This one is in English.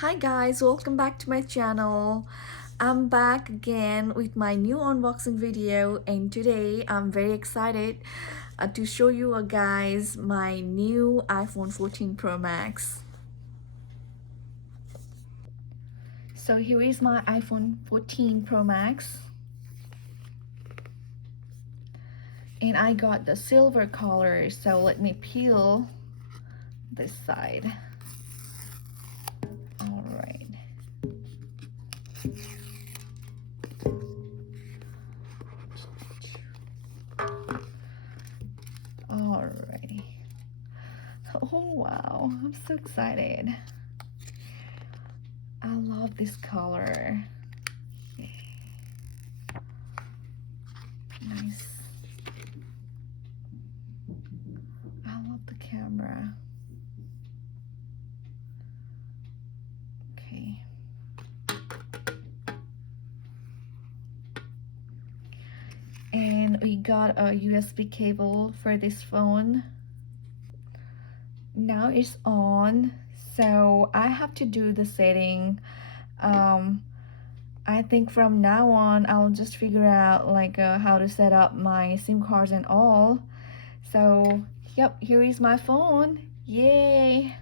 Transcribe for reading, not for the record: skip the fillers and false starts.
Hi guys, welcome back to my channel. I'm back again with my new unboxing video, and today I'm very excited to show you guys my new iPhone 14 Pro Max. So here is my iPhone 14 Pro Max, and I got the silver color. So let me peel this side. All right. Alrighty. Oh wow, I'm so excited. I love this color. Nice. I love the camera. Okay. And we got a USB cable for this phone. Now it's on, so I have to do the setting. I think from now on I'll just figure out how to set up my SIM cards and all. So yep, here is my phone. Yay!